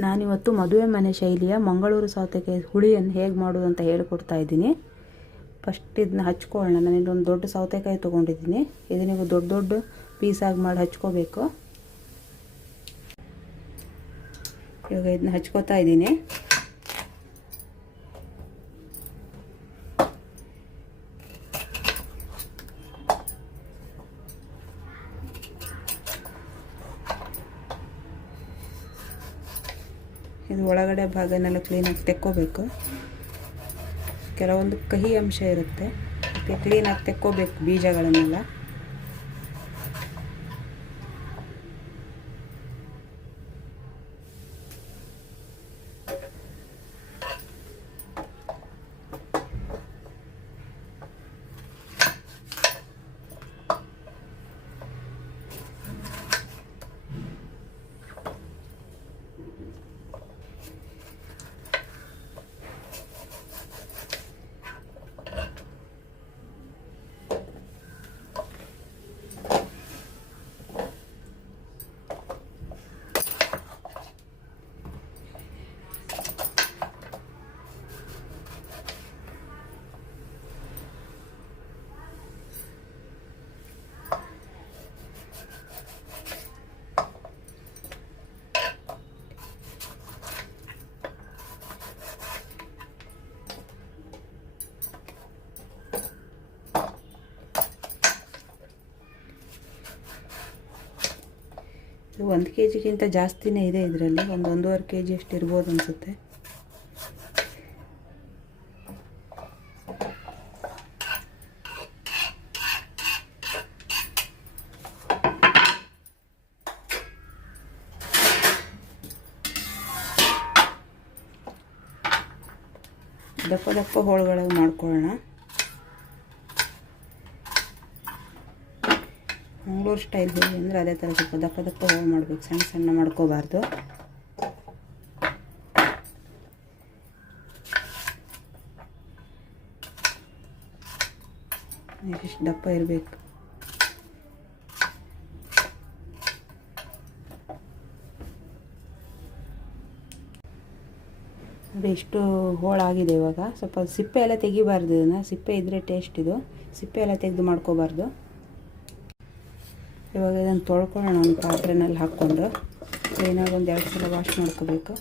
ನಾನಿವತ್ತು ಮದುವೆ ಮನೆ ಶೈಲಿಯ ಮಂಗಳೂರು ಸೌತೆಕಾಯಿ ಹುಳಿಯನ್ನು ಹೇಗೆ ಮಾಡೋದು ಅಂತ ಹೇಳಿಕೊಡ್ತಾ ಇದ್ದೀನಿ. ಫಸ್ಟ್ ಇದನ್ನ ಹಚ್ಕೊಳ್ಳೋಣ. ನಾನು ಇಲ್ಲೊಂದು ದೊಡ್ಡ ಸೌತೆಕಾಯಿ ತೊಗೊಂಡಿದ್ದೀನಿ. ಇದನ್ನ ದೊಡ್ಡ ದೊಡ್ಡ ಪೀಸಾಗಿ ಮಾಡಿ ಹಚ್ಕೋಬೇಕು. ಇವಾಗ ಇದನ್ನ ಹಚ್ಕೋತಾ ಇದ್ದೀನಿ. ಇದು ಒಳಗಡೆ ಭಾಗನೆಲ್ಲ ಕ್ಲೀನಾಗಿ ತೆಕ್ಕೋಬೇಕು. ಕೆಲವೊಂದು ಕಹಿ ಅಂಶ ಇರುತ್ತೆ, ಅದಕ್ಕೆ ಕ್ಲೀನಾಗಿ ತೆಕ್ಕೋಬೇಕು ಬೀಜಗಳನ್ನೆಲ್ಲ. ಇದು 1 kgಗಿಂತ ಜಾಸ್ತಿನೇ ಇದೆ. ಇದರಲ್ಲಿ ಒಂದು 1.5 kg ಅಷ್ಟು ಇರ್ಬೋದು ಅನಿಸುತ್ತೆ. ದಪ್ಪ ದಪ್ಪ ಹೋಳುಗಳಾಗಿ ಮಾಡ್ಕೊಳ್ಳೋಣ. ಮಂಗಳೂರು ಸ್ಟೈಲ್ ಹೋಳಿ ಅಂದರೆ ಅದೇ ಥರ ಸ್ವಲ್ಪ ದಪ್ಪ ದಪ್ಪ ಹೋಳು ಮಾಡಬೇಕು, ಸಣ್ಣ ಸಣ್ಣ ಮಾಡ್ಕೋಬಾರ್ದು. ಇಷ್ಟು ದಪ್ಪ ಇರಬೇಕು. ನೋಡಿ ಇಷ್ಟು ಹೋಳಾಗಿದೆ. ಇವಾಗ ಸ್ವಲ್ಪ ಸಿಪ್ಪೆ ಎಲ್ಲ ತೆಗಿಬಾರ್ದು. ಇದನ್ನು ಸಿಪ್ಪೆ ಇದ್ದರೆ ಟೇಸ್ಟ್. ಇದು ಸಿಪ್ಪೆ ಎಲ್ಲ ತೆಗೆದು ಮಾಡ್ಕೋಬಾರ್ದು. ಇವಾಗ ಇದನ್ನು ತೊಳ್ಕೊಳ್ಳೋಣ. ಒಂದು ಪಾತ್ರೆನಲ್ಲಿ ಹಾಕ್ಕೊಂಡು ಕ್ಲೀನಾಗಿ 1-2 ಸಲ ವಾಶ್ ಮಾಡ್ಕೋಬೇಕು.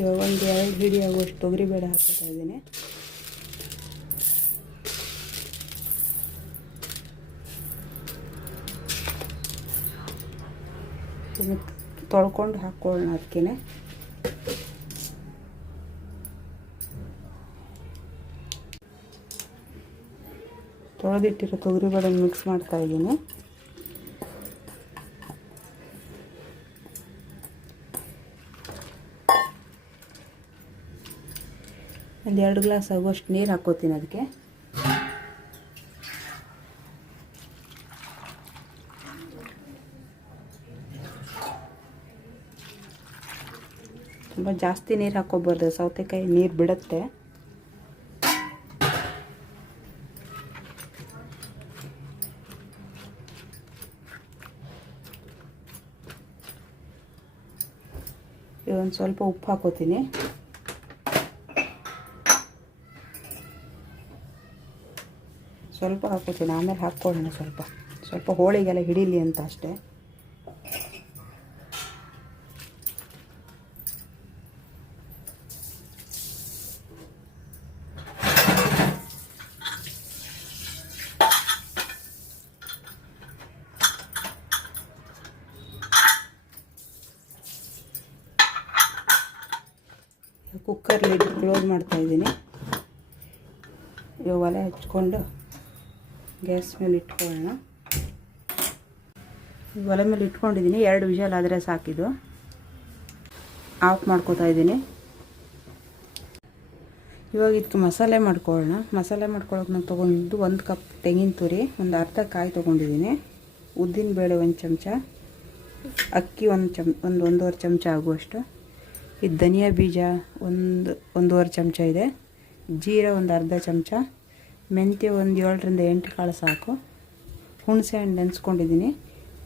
ಇವಾಗ 1-2 ಹಿಡಿ ಆಗುವಷ್ಟು ತೊಗರಿಬೇಳೆ ಹಾಕ್ತಾ ಇದ್ದೀನಿ. ಇದನ್ನು ತೊಳ್ಕೊಂಡು ಹಾಕ್ಕೊಳ್ಳೋಣ. ಅದಕ್ಕೆ ತೊಳೆದಿಟ್ಟಿರೋ ತೊಗರಿಬೇಳೆ ಮಿಕ್ಸ್ ಮಾಡ್ತಾ ಇದ್ದೀನಿ. ಒಂದು 2 ಗ್ಲಾಸ್ ಆಗುವಷ್ಟು ನೀರು ಹಾಕ್ಕೋತೀನಿ. ಅದಕ್ಕೆ ತುಂಬ ಜಾಸ್ತಿ ನೀರು ಹಾಕ್ಕೋಬಾರ್ದು, ಸೌತೆಕಾಯಿ ನೀರು ಬಿಡುತ್ತೆ. ಒಂದು ಸ್ವಲ್ಪ ಉಪ್ಪು ಹಾಕೋತೀನಿ. ಸ್ವಲ್ಪ ಹಾಕೋತೀನಿ, ಆಮೇಲೆ ಹಾಕ್ಕೊಳ್ಳೋಣ. ಸ್ವಲ್ಪ ಹೋಳಿಗೆಲ್ಲ ಹಿಡೀಲಿ ಅಂತ ಅಷ್ಟೇ. ಕುಕ್ಕರ್ ಲಿಡ್ ಕ್ಲೋಸ್ ಮಾಡ್ತಾ ಇದ್ದೀನಿ. ಇವಾಗ ಒಲೆ ಹಚ್ಕೊಂಡು ಗ್ಯಾಸ್ ಮೇಲೆ ಇಟ್ಕೊಳ್ಳೋಣ. ಒಲೆ ಮೇಲೆ ಇಟ್ಕೊಂಡಿದ್ದೀನಿ. 2 ವಿಷಲ್ ಆದರೆ ಸಾಕಿದು. ಆಫ್ ಮಾಡ್ಕೋತಾ ಇದ್ದೀನಿ. ಇವಾಗ ಇದಕ್ಕೆ ಮಸಾಲೆ ಮಾಡ್ಕೊಳ್ಳೋಣ. ಮಸಾಲೆ ಮಾಡ್ಕೊಳ್ಳೋಕೆ ನಾನು ತೊಗೊಂಡಿದ್ದು 1 ಕಪ್ ತೆಂಗಿನ ತುರಿ, ಒಂದು ಅರ್ಧ ಕಾಯಿ ತೊಗೊಂಡಿದ್ದೀನಿ, ಉದ್ದಿನ ಬೇಳೆ 1 ಚಮಚ, ಅಕ್ಕಿ 1.5 ಚಮಚ ಆಗುವಷ್ಟು, ಇದು ಧನಿಯಾ ಬೀಜ 1.5 ಚಮಚ ಇದೆ, ಜೀರಾ 1 ಅರ್ಧ ಚಮಚ, ಮೆಂತ್ಯ 7 ರಿಂದ 8 ಕಾಳು ಸಾಕು, ಹುಣಸೆ ಹಣ್ಣು ನೆನೆಸ್ಕೊಂಡಿದ್ದೀನಿ,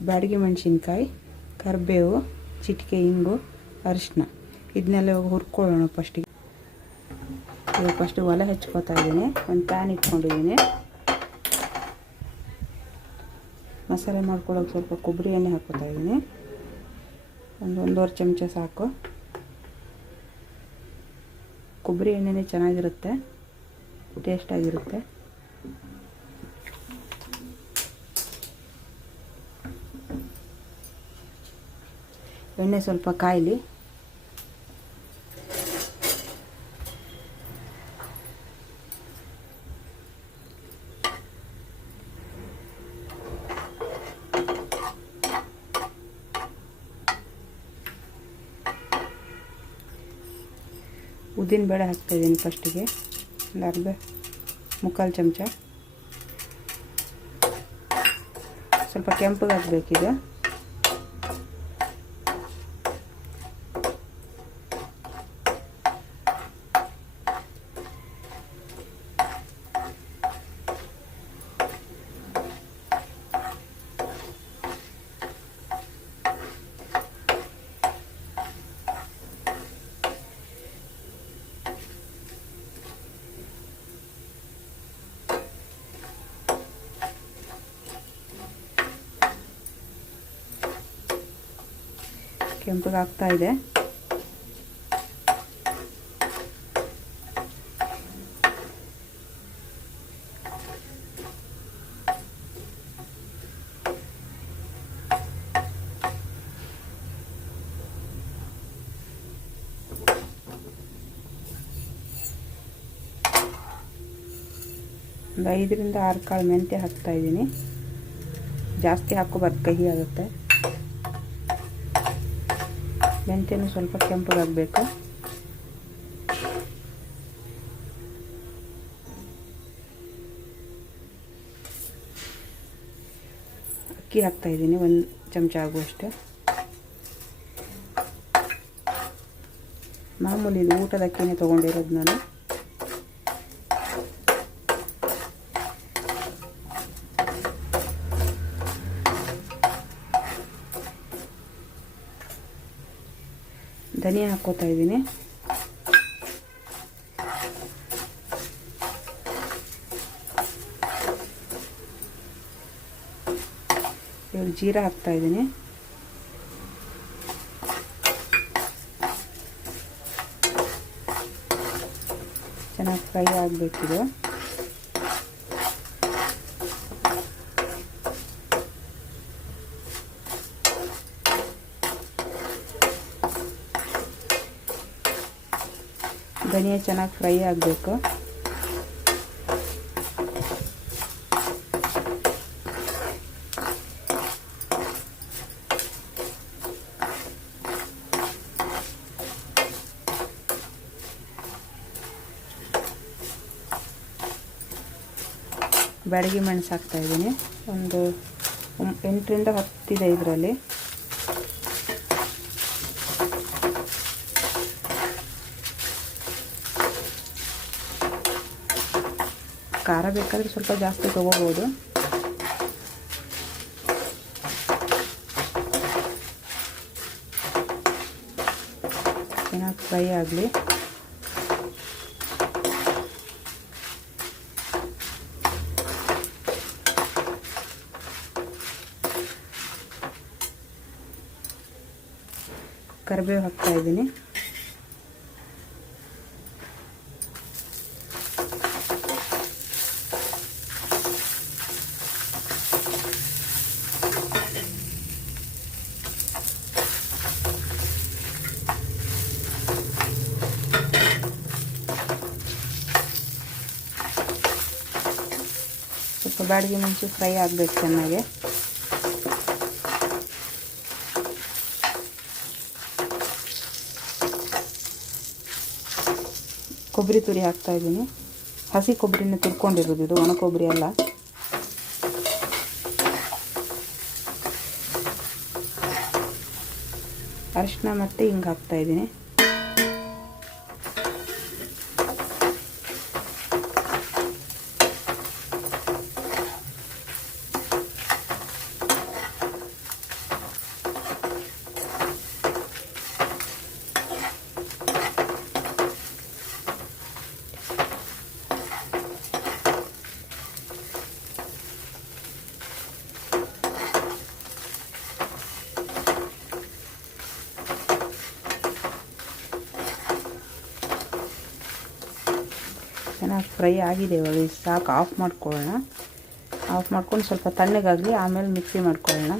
ಬ್ಯಾಡಗಿ ಮೆಣಸಿನ್ಕಾಯಿ, ಕರಿಬೇವು, ಚಿಟಿಕೆ ಇಂಗು, ಅರಿಶಿನ ಇದನ್ನೆಲ್ಲ ಹುರ್ಕೊಳ್ಳೋಣ ಫಸ್ಟಿಗೆ. ಇವಾಗ ಫಸ್ಟ್ ಒಲೆ ಹಚ್ಕೋತಾ ಇದ್ದೀನಿ. ಒಂದು ಪ್ಯಾನ್ ಇಟ್ಕೊಂಡಿದ್ದೀನಿ. ಮಸಾಲೆ ಮಾಡ್ಕೊಳ್ಳೋಕೆ ಸ್ವಲ್ಪ ಕೊಬ್ಬರಿ ಎಣ್ಣೆ ಹಾಕ್ಕೋತಾ ಇದ್ದೀನಿ. ಒಂದೂವರೆ ಚಮಚ ಸಾಕು. ಕೊಬ್ಬರಿ ಎಣ್ಣೆನೇ ಚೆನ್ನಾಗಿರುತ್ತೆ, ಟೇಸ್ಟಾಗಿರುತ್ತೆ. ಎಣ್ಣೆ ಸ್ವಲ್ಪ ಕಾಯಲಿ. ಉದ್ದಿನ ಬೇಳೆ ಹಾಕ್ತಾಯಿದ್ದೀನಿ ಫಸ್ಟಿಗೆ. ಒಂದು ಮುಕ್ಕಾಲು ಚಮಚ. ಸ್ವಲ್ಪ ಕೆಂಪಗೆ ಹಾಕಬೇಕಿದೆ. ಕೆಂಪಗೆ ಆಗ್ತಾ ಇದೆ. ಒಂದು 5ರಿಂದ 6 ಕಾಳು ಮೆಂತ್ಯ ಹಾಕ್ತಾ ಇದ್ದೀನಿ. ಜಾಸ್ತಿ ಹಾಕೋಬಾರ್ದು, ಕಹಿ ಆಗುತ್ತೆ. ಮೆಂತ್ಯನೂ ಸ್ವಲ್ಪ ಕೆಂಪಗಾಗಬೇಕು. ಅಕ್ಕಿ ಹಾಕ್ತಾಯಿದ್ದೀನಿ, 1 ಚಮಚ ಆಗುವಷ್ಟು. ಮಾಮೂಲಿ ಇದು ಊಟದ ಅಕ್ಕಿನೇ ತೊಗೊಂಡಿರೋದು ನಾನು. ಧನಿಯಾ ಹಾಕ್ಕೋತಾ ಇದ್ದೀನಿ. ಇವಾಗ ಜೀರಾ ಹಾಕ್ತಾ ಇದ್ದೀನಿ. ಚೆನ್ನಾಗಿ ಫ್ರೈ ಆಗಬೇಕಿದೆ. ಧನಿಯಾ ಚೆನ್ನಾಗಿ ಫ್ರೈ ಆಗಬೇಕು. ಬ್ಯಾಡಗಿ ಮೆಣಸು ಹಾಕ್ತಾ ಇದ್ದೀನಿ. ಒಂದು 8ರಿಂದ 10 ಇದೆ ಇದರಲ್ಲಿ. ಖಾರ ಬೇಕಾದರೆ ಸ್ವಲ್ಪ ಜಾಸ್ತಿ ತೊಗೋಬೋದು. ಚೆನ್ನಾಗಿ ಫ್ರೈ ಆಗಲಿ. ಕರಿಬೇವು ಹಾಕ್ತಾ ಇದ್ದೀನಿ. ಸ್ವಲ್ಪ ಬ್ಯಾಡಗಿ ಮೆಣಸು ಫ್ರೈ ಆಗಬೇಕು ಚೆನ್ನಾಗಿ. ಕೊಬ್ಬರಿ ತುರಿ ಹಾಕ್ತಾ ಇದ್ದೀನಿ. ಹಸಿ ಕೊಬ್ಬರಿನ ತುರ್ಕೊಂಡಿರೋದು ಇದು, ಒಣ ಕೊಬ್ಬರಿ ಅಲ್ಲ. ಅರಿಶಿನ ಮತ್ತು ಹಿಂಗೆ ಹಾಕ್ತಾ ಇದ್ದೀನಿ. ಚೆನ್ನಾಗಿ ಫ್ರೈ ಆಗಿದೆ. ಇವಾಗ ಸಾಕು, ಆಫ್ ಮಾಡ್ಕೊಳ್ಳೋಣ. ಆಫ್ ಮಾಡ್ಕೊಂಡು ಸ್ವಲ್ಪ ತಣ್ಣಗಾಗಲಿ, ಆಮೇಲೆ ಮಿಕ್ಸಿ ಮಾಡ್ಕೊಳ್ಳೋಣ.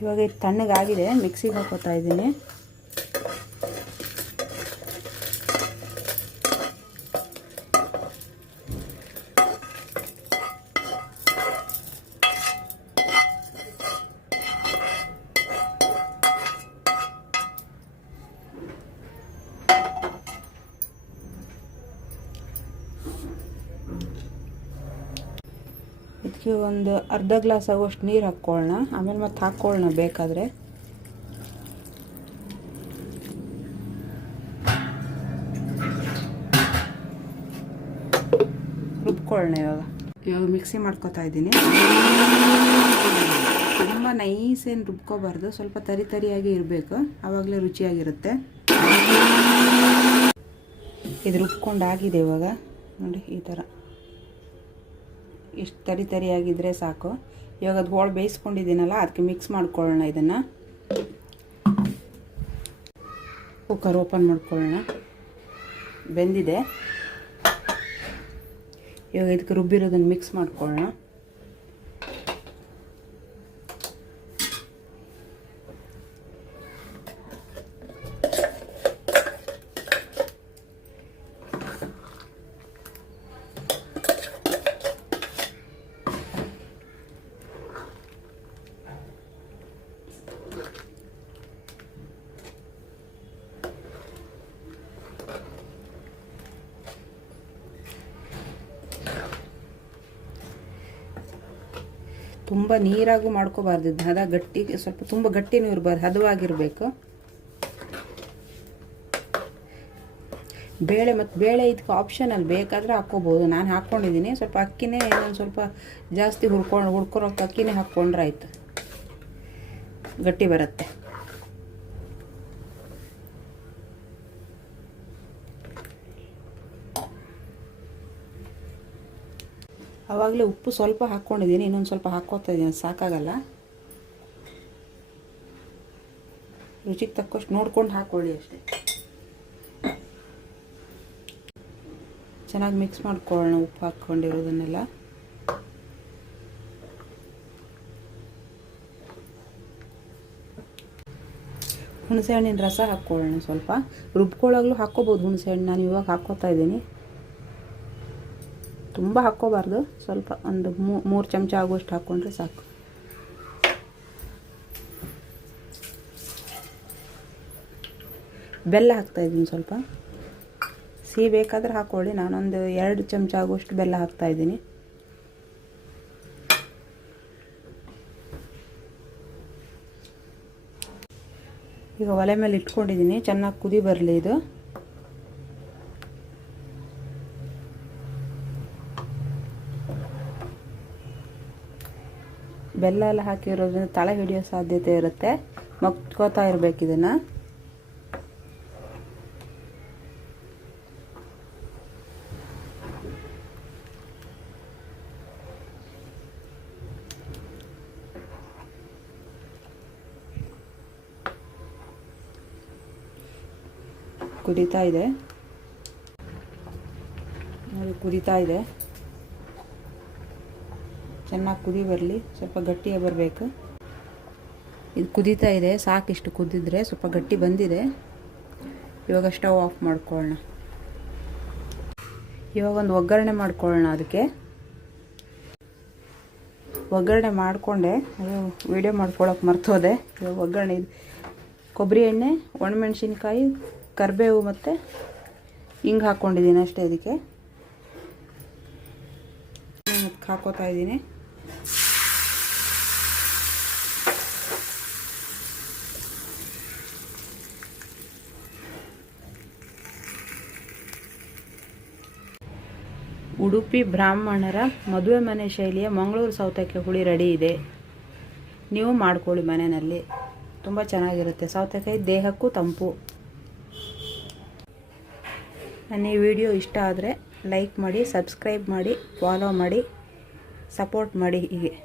ಇವಾಗ ಇದು ತಣ್ಣಗಾಗಿದೆ, ಮಿಕ್ಸಿಗೆ ಹಾಕೋತಾ ಇದ್ದೀನಿ. ಇದಕ್ಕೆ ಒಂದು ಅರ್ಧ ಗ್ಲಾಸ್ ಆಗೋಷ್ಟು ನೀರು ಹಾಕ್ಕೊಳ್ಳೋಣ, ಆಮೇಲೆ ಮತ್ತೆ ಹಾಕ್ಕೊಳ್ಳೋಣ ಬೇಕಾದರೆ. ರುಬ್ಕೊಳ್ಳೋಣ. ಇವಾಗ ಮಿಕ್ಸಿ ಮಾಡ್ಕೊತಾ ಇದ್ದೀನಿ. ತುಂಬ ನೈಸ್ ಏನು ರುಬ್ಕೋಬಾರ್ದು, ಸ್ವಲ್ಪ ತರಿ ತರಿಯಾಗಿ ಇರಬೇಕು, ಆವಾಗಲೇ ರುಚಿಯಾಗಿರುತ್ತೆ. ಇದು ರುಬ್ಕೊಂಡಾಗಿದೆ ಇವಾಗ ನೋಡಿ, ಈ ಥರ ಇಷ್ಟು ತರಿ ತರಿಯಾಗಿದ್ದರೆ ಸಾಕು. ಇವಾಗ ಅದು ಹೋಳು ಬೇಯಿಸ್ಕೊಂಡಿದ್ದೀನಲ್ಲ, ಅದಕ್ಕೆ ಮಿಕ್ಸ್ ಮಾಡ್ಕೊಳ್ಳೋಣ. ಇದನ್ನು ಕುಕ್ಕರ್ ಓಪನ್ ಮಾಡ್ಕೊಳ್ಳೋಣ. ಬೆಂದಿದೆ. ಇವಾಗ ಇದಕ್ಕೆ ರುಬ್ಬಿರೋದನ್ನು ಮಿಕ್ಸ್ ಮಾಡ್ಕೊಳ್ಳೋಣ. ತುಂಬ ನೀರಾಗೂ ಮಾಡ್ಕೋಬಾರ್ದು, ಹದ ಗಟ್ಟಿ, ಸ್ವಲ್ಪ ತುಂಬ ಗಟ್ಟಿನೂ ಇರಬಾರ್ದು, ಹದವಾಗಿರಬೇಕು. ಬೇಳೆ ಇದಕ್ಕೆ ಆಪ್ಷನಲ್, ಬೇಕಾದರೆ ಹಾಕ್ಕೋಬೋದು. ನಾನು ಹಾಕ್ಕೊಂಡಿದ್ದೀನಿ. ಸ್ವಲ್ಪ ಅಕ್ಕಿನೇ ಇನ್ನೊಂದು ಸ್ವಲ್ಪ ಜಾಸ್ತಿ ಹುಡ್ಕೊಳಕ್ಕೆ ಅಕ್ಕಿನೇ ಹಾಕ್ಕೊಂಡ್ರೆ ಆಯಿತು, ಗಟ್ಟಿ ಬರುತ್ತೆ. ಆವಾಗಲೇ ಉಪ್ಪು ಸ್ವಲ್ಪ ಹಾಕ್ಕೊಂಡಿದ್ದೀನಿ, ಇನ್ನೊಂದು ಸ್ವಲ್ಪ ಹಾಕ್ಕೋತಾ ಇದ್ದೀನಿ, ಸಾಕಾಗಲ್ಲ. ರುಚಿಗೆ ತಕ್ಕಷ್ಟು ನೋಡ್ಕೊಂಡು ಹಾಕ್ಕೊಳ್ಳಿ ಅಷ್ಟೇ. ಚೆನ್ನಾಗಿ ಮಿಕ್ಸ್ ಮಾಡ್ಕೊಳ್ಳೋಣ ಉಪ್ಪು ಹಾಕ್ಕೊಂಡಿರೋದನ್ನೆಲ್ಲ. ಹುಣಸೆಹಣ್ಣಿನ ರಸ ಹಾಕ್ಕೊಳ್ಳೋಣ ಸ್ವಲ್ಪ. ರುಬ್ಕೊಳ್ಳೋಗ್ಲೂ ಹಾಕ್ಕೋಬೋದು ಹುಣಸೆಹಣ್ಣು, ನಾನು ಇವಾಗ ಹಾಕ್ಕೋತಾ ಇದ್ದೀನಿ. ತುಂಬ ಹಾಕ್ಕೋಬಾರ್ದು, ಸ್ವಲ್ಪ ಒಂದು 3 ಚಮಚ ಆಗುವಷ್ಟು ಹಾಕ್ಕೊಂಡ್ರೆ ಸಾಕು. ಬೆಲ್ಲ ಹಾಕ್ತಾಯಿದ್ದೀನಿ ಸ್ವಲ್ಪ. ಸಿಹಿ ಬೇಕಾದರೆ ಹಾಕ್ಕೊಳ್ಳಿ, ನಾನೊಂದು 2 ಚಮಚ ಆಗುವಷ್ಟು ಬೆಲ್ಲ ಹಾಕ್ತಾಯಿದ್ದೀನಿ. ಈಗ ಒಲೆ ಮೇಲೆ ಇಟ್ಕೊಂಡಿದ್ದೀನಿ, ಚೆನ್ನಾಗಿ ಕುದಿ ಬರಲಿ ಇದು. ಬೆಲ್ಲ ಎಲ್ಲ ಹಾಕಿರೋದ್ರಿಂದ ತಳ ಹಿಡಿಯೋ ಸಾಧ್ಯತೆ ಇರುತ್ತೆ, ಮಗ್ಕೋತಾ ಇರಬೇಕು ಇದನ್ನು. ಕುದೀತಾ ಇದೆ ನೋಡಿ, ಕುದೀತಾ ಇದೆ. ಚೆನ್ನಾಗಿ ಕುದಿ ಬರಲಿ, ಸ್ವಲ್ಪ ಗಟ್ಟಿಯಾಗಿ ಬರಬೇಕು. ಇದು ಕುದೀತಾ ಇದೆ, ಸಾಕಿಷ್ಟು ಕುದಿದ್ರೆ. ಸ್ವಲ್ಪ ಗಟ್ಟಿ ಬಂದಿದೆ. ಇವಾಗ ಸ್ಟವ್ ಆಫ್ ಮಾಡ್ಕೊಳ್ಳೋಣ. ಇವಾಗ ಒಂದು ಒಗ್ಗರಣೆ ಮಾಡ್ಕೊಳ್ಳೋಣ. ಅದಕ್ಕೆ ಒಗ್ಗರಣೆ ಮಾಡಿಕೊಂಡೆ, ಅದು ವಿಡಿಯೋ ಮಾಡ್ಕೊಳ್ಳೋಕೆ ಮರ್ತೋದೆ. ಇವಾಗ ಒಗ್ಗರಣೆ ಕೊಬ್ಬರಿ ಎಣ್ಣೆ, ಒಣಮೆಣಸಿನ್ಕಾಯಿ, ಕರಿಬೇವು ಮತ್ತು ಹಿಂಗೆ ಹಾಕ್ಕೊಂಡಿದ್ದೀನಿ ಅಷ್ಟೇ. ಇದಕ್ಕೆ ಹಾಕೋತಾ ಇದ್ದೀನಿ. ಉಡುಪಿ ಬ್ರಾಹ್ಮಣರ ಮದುವೆ ಮನೆ ಶೈಲಿಯ ಮಂಗಳೂರು ಸೌತೆಕಾಯಿ ಹುಳಿ ರೆಡಿ ಇದೆ. ನೀವು ಮಾಡ್ಕೊಳ್ಳಿ ಮನೆಯಲ್ಲಿ, ತುಂಬ ಚೆನ್ನಾಗಿರುತ್ತೆ. ಸೌತೆಕಾಯಿ ದೇಹಕ್ಕೂ ತಂಪು. ನನ್ನ ಈ ವಿಡಿಯೋ ಇಷ್ಟ ಆದರೆ ಲೈಕ್ ಮಾಡಿ, ಸಬ್ಸ್ಕ್ರೈಬ್ ಮಾಡಿ, ಫಾಲೋ ಮಾಡಿ, ಸಪೋರ್ಟ್ ಮಾಡಿ ಹೀಗೆ.